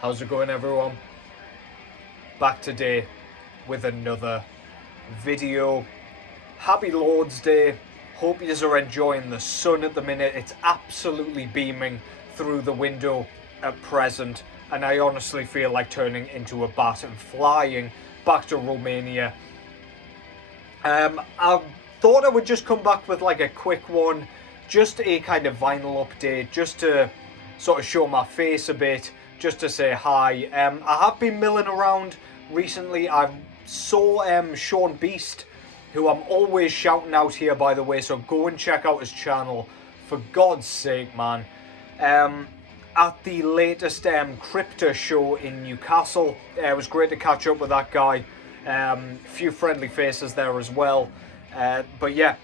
How's it going, everyone? Back today with another video. Happy Lord's Day. Hope you are enjoying the sun at the minute. It's absolutely beaming through the window at present, and I honestly feel like turning into a bat and flying back to Romania. I thought I would just come back with like a quick one, just a kind of vinyl update, just to sort of show my face a bit, just to say hi. I have been milling around recently. I saw Sean Beast, who I'm always shouting out here, by the way, so go and check out his channel, for God's sake, man. At the latest crypto show in Newcastle. It was great to catch up with that guy. A few friendly faces there as well. But yeah,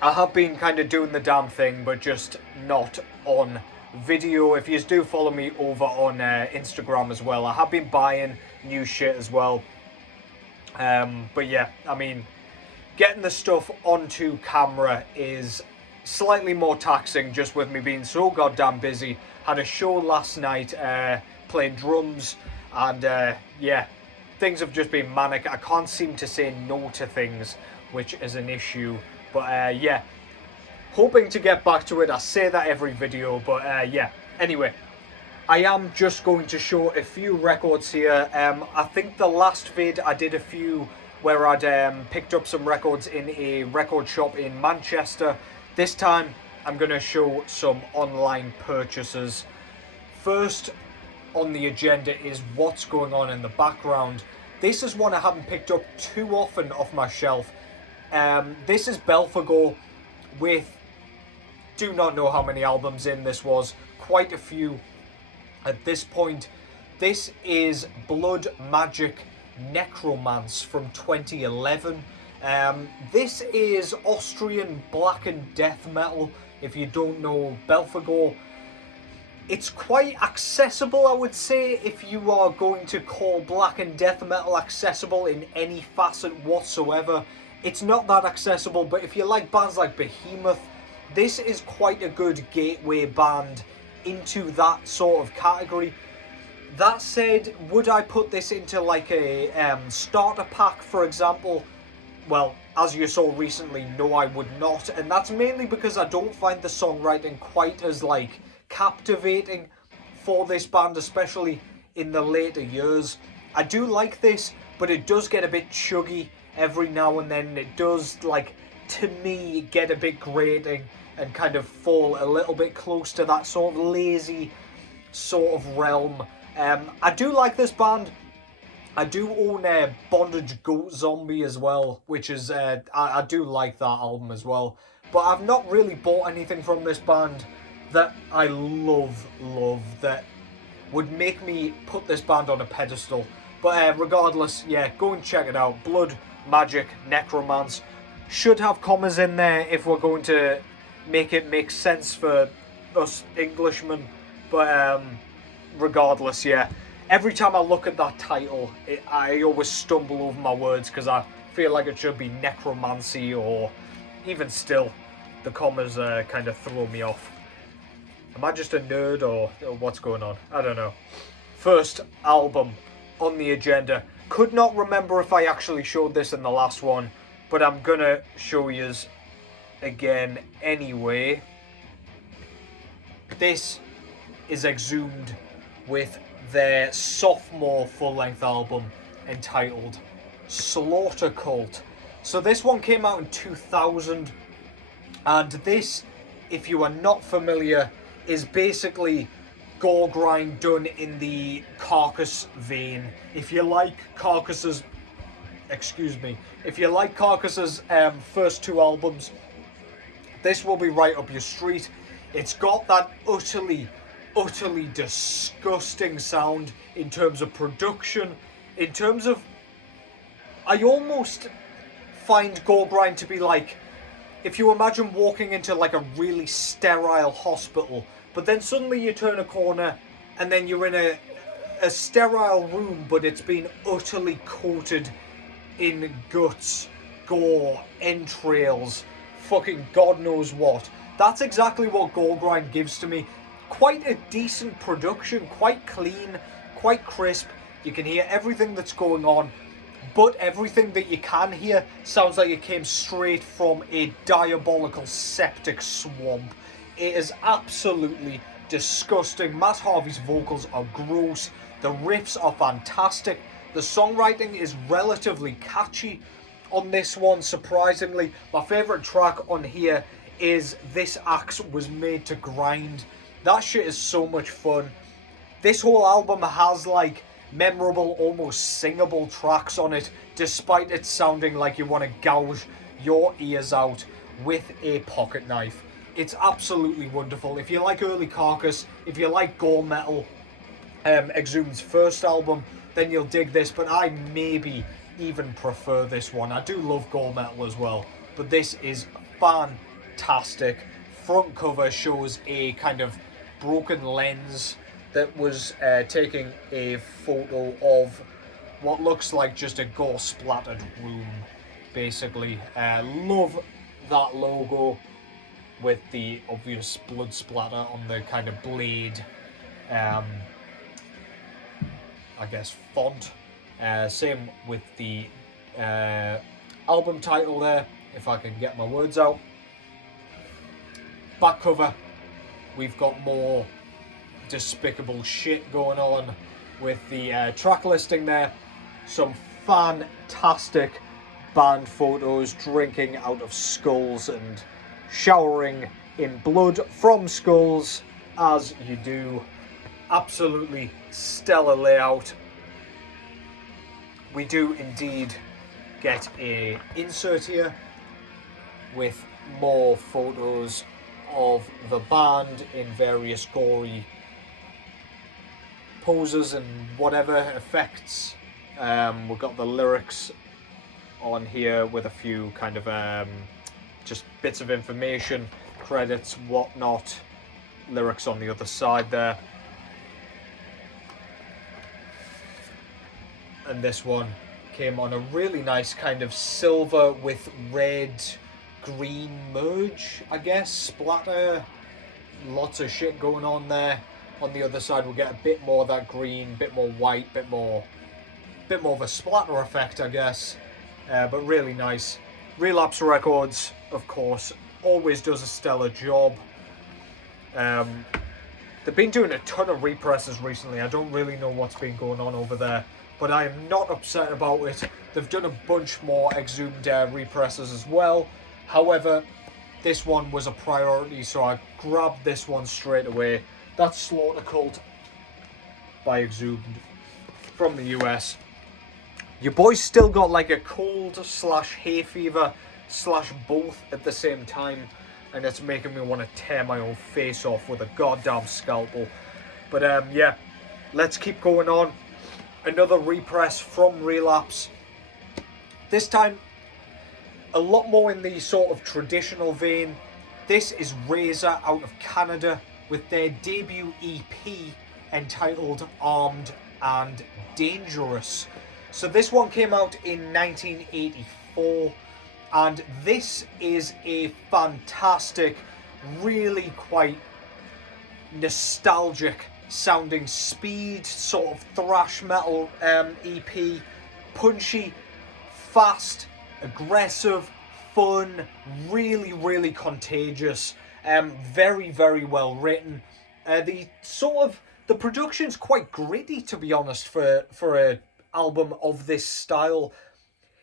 I have been kind of doing the damn thing, but just not on video. If you do follow me over on Instagram as well, I have been buying new shit as well. But yeah, I mean, getting the stuff onto camera is slightly more taxing, just with me being so goddamn busy. Had a show last night playing drums, and yeah, things have just been manic. I can't seem to say no to things, which is an issue. But yeah, hoping to get back to it. I say that every video, but yeah. Anyway, I am just going to show a few records here. I think the last vid I did a few where I'd picked up some records in a record shop in Manchester. This time I'm going to show some online purchases. First on the agenda is what's going on in the background. This is one I haven't picked up too often off my shelf. This is Belphegor with, do not know how many albums in this was, quite a few at this point. This is Blood, Magick, Necromance from 2011. This is Austrian black and death metal, if you don't know Belphegor. It's quite accessible, I would say, if you are going to call black and death metal accessible in any facet whatsoever. It's not that accessible, but if you like bands like Behemoth, this is quite a good gateway band into that sort of category. That said, would I put this into like a starter pack, for example? Well, as you saw recently, no, I would not. And that's mainly because I don't find the songwriting quite as like captivating for this band, especially in the later years. I do like this, but it does get a bit chuggy every now and then. It does, like, to me, get a bit grating and kind of fall a little bit close to that sort of lazy sort of realm. I do like this band. I do own Bondage Goat Zombie as well, which is, I do like that album as well. But I've not really bought anything from this band that I love, that would make me put this band on a pedestal. But regardless, yeah, go and check it out. Blood, Magick, Necromance. Should have commas in there if we're going to make it make sense for us Englishmen. But regardless, yeah. Every time I look at that title, I always stumble over my words because I feel like it should be necromancy, or even still, the commas kind of throw me off. Am I just a nerd, or what's going on? I don't know. First album on the agenda. Could not remember if I actually showed this in the last one, but I'm gonna show yous again anyway. This is Exhumed with their sophomore full-length album entitled Slaughtercult. So this one came out in 2000, and this, if you are not familiar, is basically gore grind done in the Carcass vein. If you like Carcass's, if you like Carcass's first two albums, this will be right up your street. It's got that utterly disgusting sound in terms of production, in terms of, I almost find gore grind to be like, if you imagine walking into like a really sterile hospital, but then suddenly you turn a corner and then you're in a sterile room, but it's been utterly coated in guts, gore, entrails, fucking God knows what. That's exactly what gore grind gives to me. quite a decent production, quite clean, quite crisp. You can hear everything that's going on, but everything that you can hear sounds like it came straight from a diabolical septic swamp. It is absolutely disgusting. Matt Harvey's vocals are gross. The riffs are fantastic. The songwriting is relatively catchy on this one, surprisingly. My favourite track on here is This Axe Was Made to Grind. That shit is so much fun. This whole album has like memorable, almost singable tracks on it, despite it sounding like you want to gouge your ears out with a pocket knife. It's absolutely wonderful. If you like early Carcass, if you like gore metal, Exhumed's first album, then you'll dig this, but I maybe even prefer this one. I do love gore metal as well, but this is fantastic. Front cover shows a kind of broken lens that was taking a photo of what looks like just a gore splattered room, basically. Love that logo with the obvious blood splatter on the kind of blade, I guess, font. Same with the album title there, if I can get my words out. Back cover, we've got more despicable shit going on with the track listing there. Some fantastic band photos, drinking out of skulls and showering in blood from skulls, as you do. Absolutely stellar layout. We do indeed get a insert here with more photos of the band in various gory poses and whatever effects. We've got the lyrics on here with a few kind of just bits of information, credits, whatnot. Lyrics on the other side there. And this one came on a really nice kind of silver with red green merge, I guess, splatter. Lots of shit going on there. On the other side we'll get a bit more of that green, bit more white, bit more of a splatter effect, I guess. But really nice. Relapse Records, of course, always does a stellar job. They've been doing a ton of represses recently. I don't really know what's been going on over there, but I am not upset about it. They've done a bunch more Exhumed represses as well. However, this one was a priority, so I grabbed this one straight away. That's Slaughtercult by Exhumed from the US. Your boy's still got like a cold / hay fever / both at the same time, and it's making me want to tear my own face off with a goddamn scalpel. But yeah, let's keep going on. Another repress from Relapse. This time, a lot more in the sort of traditional vein. This is Razor out of Canada with their debut EP entitled Armed and Dangerous. So this one came out in 1984, and this is a fantastic, really quite nostalgic sounding speed sort of thrash metal EP. Punchy, fast, aggressive, fun, really contagious. Very well written. The production's quite gritty, to be honest, for a album of this style.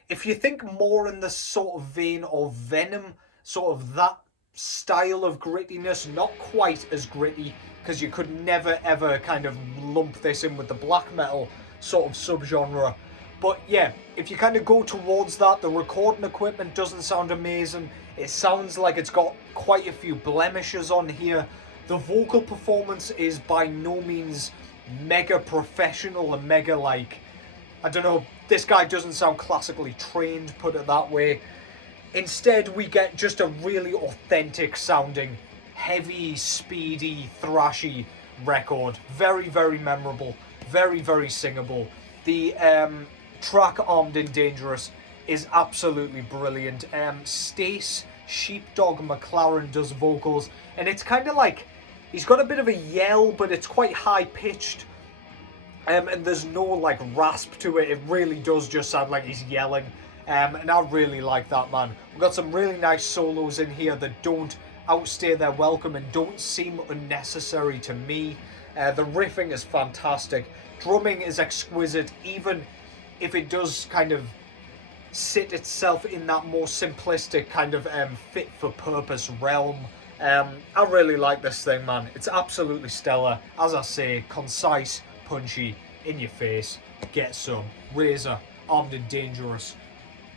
If you think more in the sort of vein of Venom, sort of that style of grittiness, not quite as gritty, because you could never ever kind of lump this in with the black metal sort of subgenre. But yeah, if you kind of go towards that, the recording equipment doesn't sound amazing. It sounds like it's got quite a few blemishes on here. The vocal performance is by no means mega professional and mega like, I don't know, this guy doesn't sound classically trained, put it that way. Instead, we get just a really authentic sounding, heavy, speedy, thrashy record. Very memorable, very singable. The track Armed and Dangerous is absolutely brilliant. Stace Sheepdog McLaren does vocals, and it's kind of like, He's got a bit of a yell, but it's quite high-pitched. And there's no like rasp to it. It really does just sound like he's yelling. And I really like that, man. We've got some really nice solos in here that don't outstay their welcome and don't seem unnecessary to me. The riffing is fantastic. Drumming is exquisite, even if it does kind of sit itself in that more simplistic kind of fit-for-purpose realm. I really like this thing, man. It's absolutely stellar. As I say, concise, punchy, in your face. Get some. Razor, Armed and Dangerous.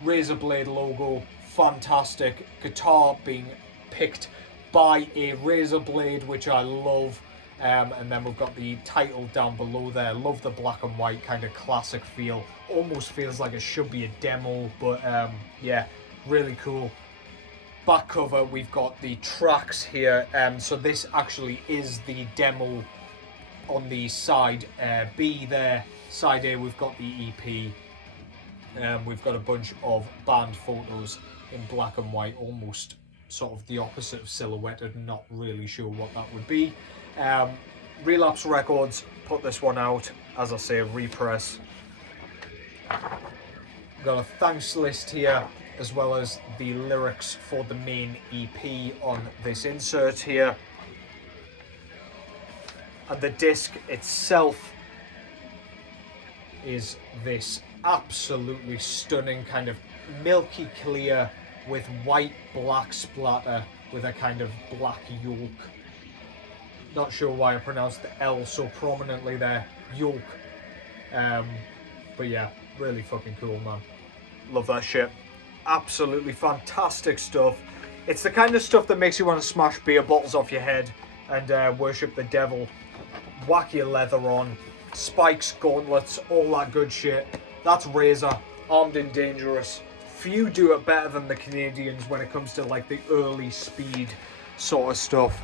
Razor blade logo, fantastic. Guitar being picked by a razor blade, which I love. And then we've got the title down below there. Love the black and white kind of classic feel. Almost feels like it should be a demo, but yeah, really cool. Back cover, we've got the tracks here. So this actually is the demo on the side B there. Side A, we've got the EP. We've got a bunch of band photos in black and white, almost sort of the opposite of silhouetted. Not really sure what that would be. Relapse Records put this one out, as I say, repress. We've got a thanks list here, as well as the lyrics for the main EP on this insert here. And the disc itself is this absolutely stunning kind of milky clear with white black splatter with a kind of black yolk. Not sure why I pronounced the L so prominently there, yolk. But yeah, really fucking cool, man. Love that shit. Absolutely fantastic stuff. It's the kind of stuff that makes you want to smash beer bottles off your head and worship the devil. Whack your leather on, spikes, gauntlets, all that good shit. That's Razor, Armed and Dangerous. Few do it better than the Canadians when it comes to like the early speed sort of stuff.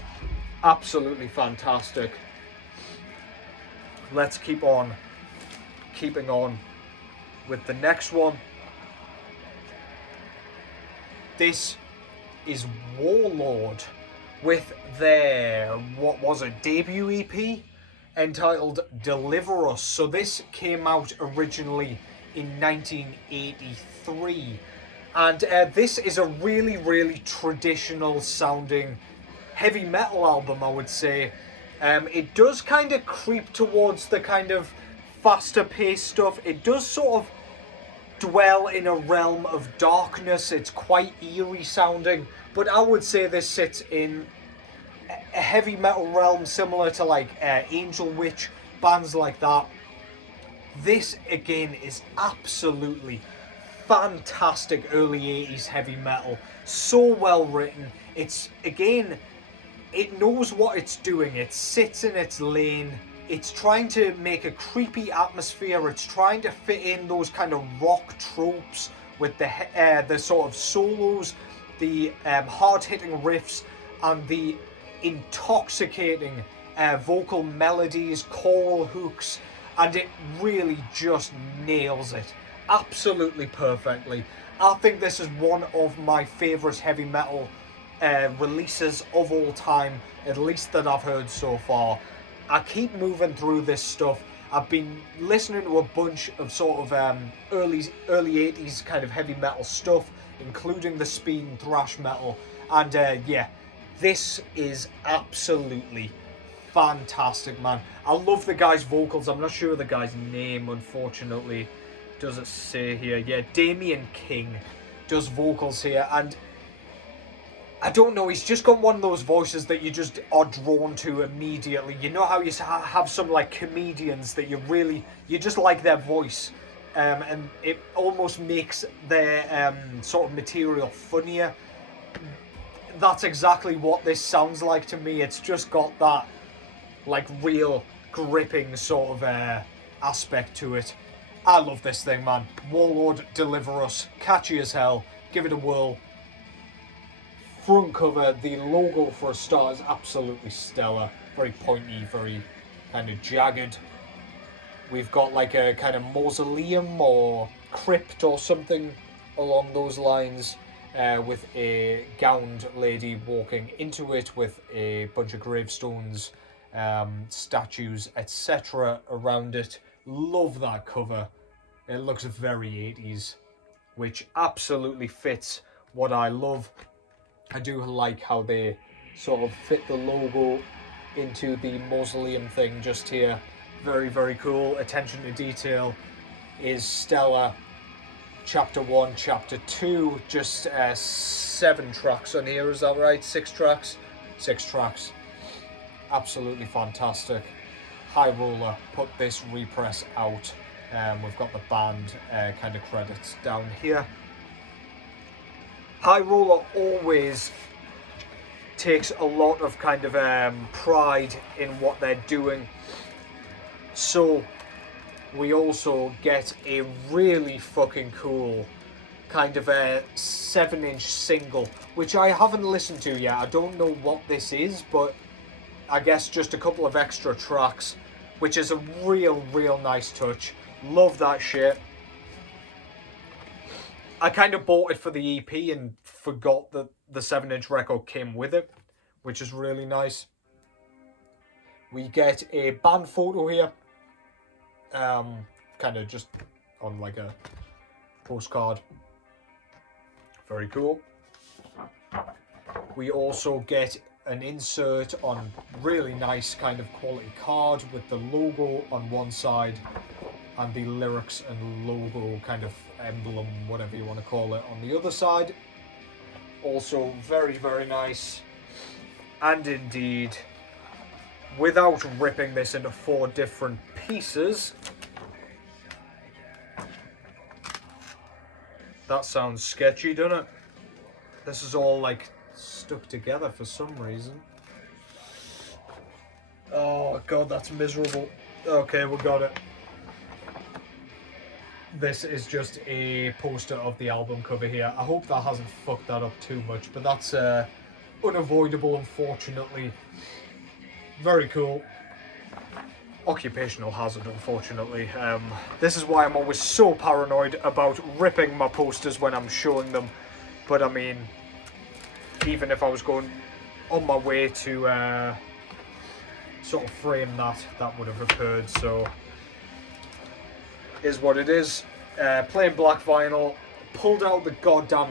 Absolutely fantastic. Let's keep on keeping on with the next one. This is Warlord with their, what was it, debut EP entitled Deliver Us. So this came out originally in 1983, and this is a really, really traditional sounding heavy metal album, I would say. It does kind of creep towards the kind of faster paced stuff. It does sort of dwell in a realm of darkness. It's quite eerie sounding, but I would say this sits in a heavy metal realm similar to like Angel Witch, bands like that. This again is absolutely fantastic early 80s heavy metal. So well written. It's again, it knows what it's doing. It sits in its lane. It's trying to make a creepy atmosphere. It's trying to fit in those kind of rock tropes with the sort of solos, the hard-hitting riffs, and the intoxicating vocal melodies, choral hooks, and it really just nails it absolutely perfectly. I think this is one of my favourite heavy metal releases of all time, at least that I've heard so far. I keep moving through this stuff. I've been listening to a bunch of sort of early 80s kind of heavy metal stuff, including the speed and thrash metal, and yeah, this is absolutely fantastic, man. I love the guy's vocals. I'm not sure of the guy's name, unfortunately. Does it say here? Yeah, Damien King does vocals here, and I don't know, he's just got one of those voices that you just are drawn to immediately. You know how you have some like comedians that you just like their voice, and it almost makes their sort of material funnier. That's exactly what this sounds like to me. It's just got that like real gripping sort of aspect to it. I love this thing, man. Warlord, Deliver Us, catchy as hell. Give it a whirl. Front cover, the logo for a start is absolutely stellar. Very pointy, very kind of jagged. We've got like a kind of mausoleum or crypt or something along those lines with a gowned lady walking into it with a bunch of gravestones, statues, etc. around it. Love that cover. It looks very 80s, which absolutely fits what I love. I do like how they sort of fit the logo into the mausoleum thing just here. Very, very cool. Attention to detail is stellar. Chapter 1, Chapter 2, just 7 tracks on here, is that right? 6 tracks? 6 tracks. Absolutely fantastic. High Roller put this repress out. We've got the band kind of credits down here. High Roller always takes a lot of kind of pride in what they're doing. So we also get a really fucking cool kind of a 7-inch single, which I haven't listened to yet. I don't know what this is, but I guess just a couple of extra tracks, which is a real nice touch. Love that shit. I kind of bought it for the EP and forgot that the 7-inch record came with it, which is really nice. We get a band photo here. Kind of just on like a postcard. Very cool. We also get an insert on really nice kind of quality card with the logo on one side and the lyrics and logo kind of emblem, whatever you want to call it, on the other side. Also very nice. And indeed, without ripping this into 4 different pieces, that sounds sketchy, doesn't it? This is all like stuck together for some reason. Oh god, that's miserable. Okay, we got it. This is just a poster of the album cover here. I hope that hasn't fucked that up too much, but that's unavoidable, unfortunately. Very cool. Occupational hazard, unfortunately. This is why I'm always so paranoid about ripping my posters when I'm showing them. But I mean, even if I was going on my way to sort of frame that, that would have occurred. So, is what it is. Plain black vinyl. Pulled out the goddamn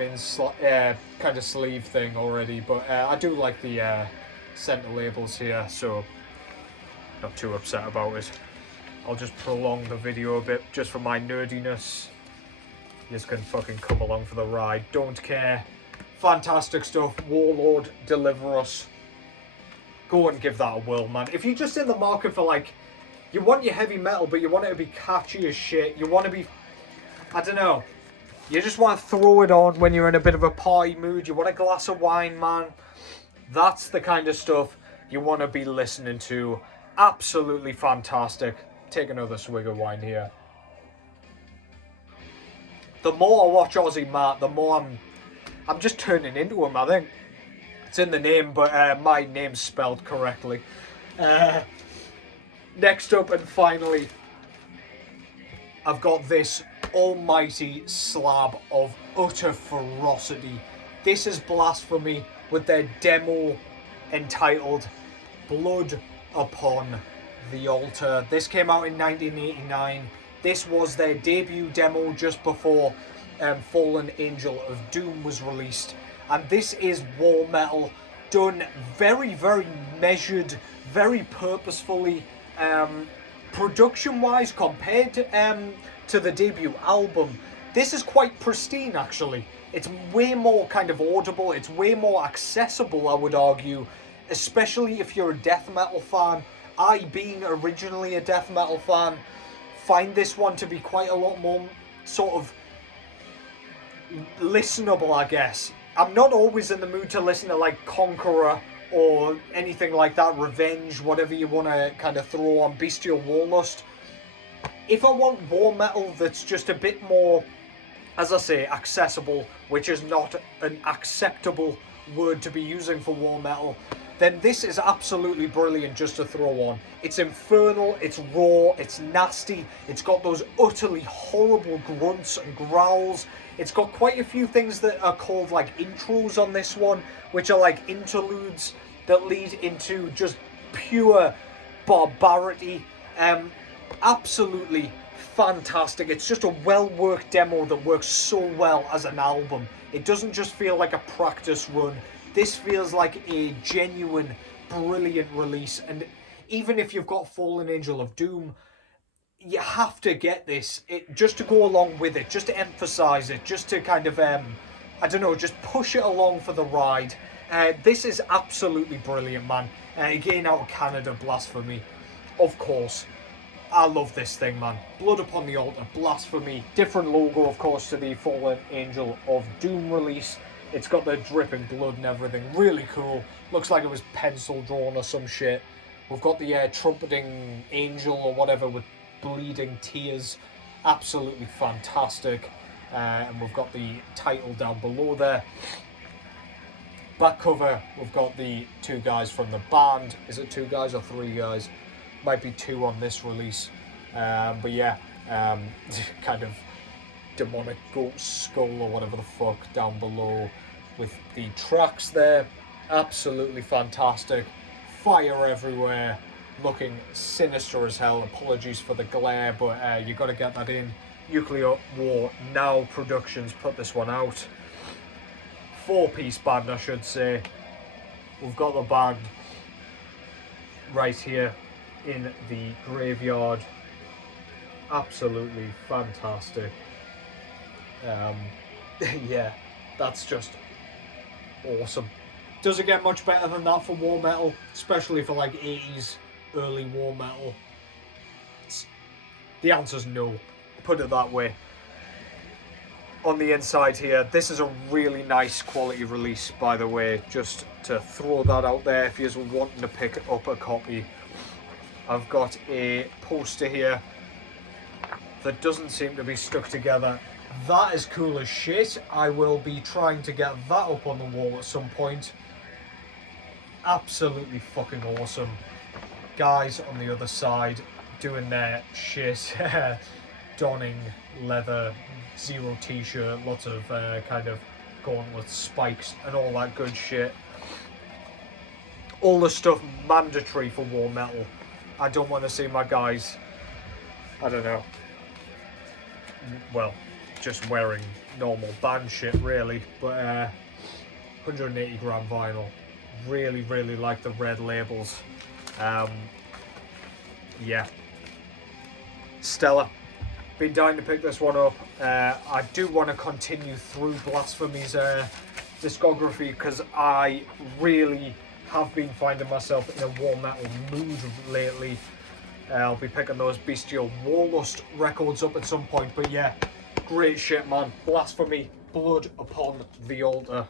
kind of sleeve thing already, but I do like the center labels here, so not too upset about it. I'll just prolong the video a bit just for my nerdiness. You just can fucking come along for the ride. Don't care. Fantastic stuff. Warlord, deliver us. Go and give that a whirl, man. If you're just in the market for like, you want your heavy metal, but you want it to be catchy as shit. You want to be, I don't know. You just want to throw it on when you're in a bit of a party mood. You want a glass of wine, man. That's the kind of stuff you want to be listening to. Absolutely fantastic. Take another swig of wine here. The more I watch Aussie Matt, the more I'm just turning into him, I think. It's in the name, but my name's spelled correctly. Next up and finally, I've got this almighty slab of utter ferocity. This is Blasphemy with their demo entitled Blood Upon the Altar. This came out in 1989. This was their debut demo just before Fallen Angel of Doom was released. And this is war metal done very measured, very purposefully, production-wise compared to the debut album. This is quite pristine, actually. It's way more kind of audible. It's way more accessible, I would argue, especially if you're a death metal fan. I, being originally a death metal fan, find this one to be quite a lot more sort of listenable, I guess. I'm not always in the mood to listen to like Conqueror or anything like that, Revenge, whatever you want to kind of throw on, Bestial Warlust. If I want war metal that's just a bit more, as I say, accessible, which is not an acceptable word to be using for war metal, then this is absolutely brilliant just to throw on. It's infernal, it's raw, it's nasty, it's got those utterly horrible grunts and growls. It's got quite a few things that are called like intros on this one, which are like interludes that lead into just pure barbarity. Absolutely fantastic. It's just a well-worked demo that works so well as an album. It doesn't just feel like a practice run. This feels like a genuine, brilliant release. And even if you've got Fallen Angel of Doom, you have to get this just to go along with it, just to emphasize it, just to kind of, I don't know, just push it along for the ride. This is absolutely brilliant, man. Again, out of Canada, Blasphemy, of course. I love this thing, man. Blood Upon the Altar, Blasphemy. Different logo, of course, to the Fallen Angel of Doom release. It's got the dripping blood and everything. Really cool. Looks like it was pencil drawn or some shit. We've got the trumpeting angel or whatever with bleeding tears. Absolutely fantastic. And we've got the title down below there. Back cover, we've got the two guys from the band. Is it two guys or three guys? Might be two on this release. But yeah, kind of demonic goat skull or whatever the fuck down below with the tracks there. Absolutely fantastic. Fire everywhere. Looking sinister as hell. Apologies for the glare, but you got to get that in. Nuclear War Now Productions put this one out. 4-piece band, I should say. We've got the band right here in the graveyard. Absolutely fantastic. Yeah, that's just awesome. Does it get much better than that for war metal? Especially for like 80s early war metal? The answer's no. Put it that way. On the inside here, this is a really nice quality release, by the way, just to throw that out there if you're wanting to pick up a copy. I've got a poster here that doesn't seem to be stuck together. That is cool as shit. I will be trying to get that up on the wall at some point. Absolutely fucking awesome. Guys on the other side doing their shit. Donning leather, zero t-shirt, lots of kind of gauntlets, spikes and all that good shit. All the stuff mandatory for war metal. I don't want to see my guys, I don't know, well, just wearing normal band shit really, but 180 gram vinyl. Really, really like the red labels. Yeah. Stellar. Been dying to pick this one up. I do want to continue through Blasphemy's discography because I really have been finding myself in a war metal mood lately. I'll be picking those Bestial Warlust records up at some point, but yeah, great shit, man. Blasphemy, Blood Upon the Altar.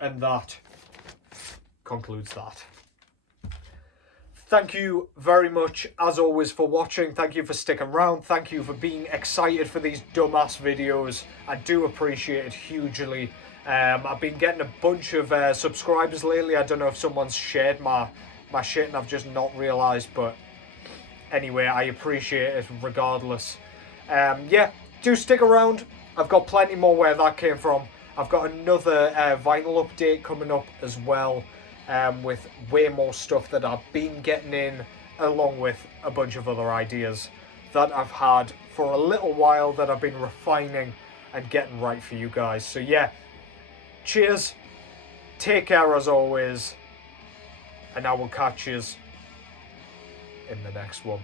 And that concludes that. Thank you very much, as always, for watching. Thank you for sticking around. Thank you for being excited for these dumbass videos. I do appreciate it hugely. I've been getting a bunch of subscribers lately. I don't know if someone's shared my shit and I've just not realised, but anyway, I appreciate it regardless. Yeah, do stick around. I've got plenty more where that came from. I've got another vinyl update coming up as well, with way more stuff that I've been getting in, along with a bunch of other ideas that I've had for a little while that I've been refining and getting right for you guys. So yeah, cheers, take care as always, and I will catch you in the next one.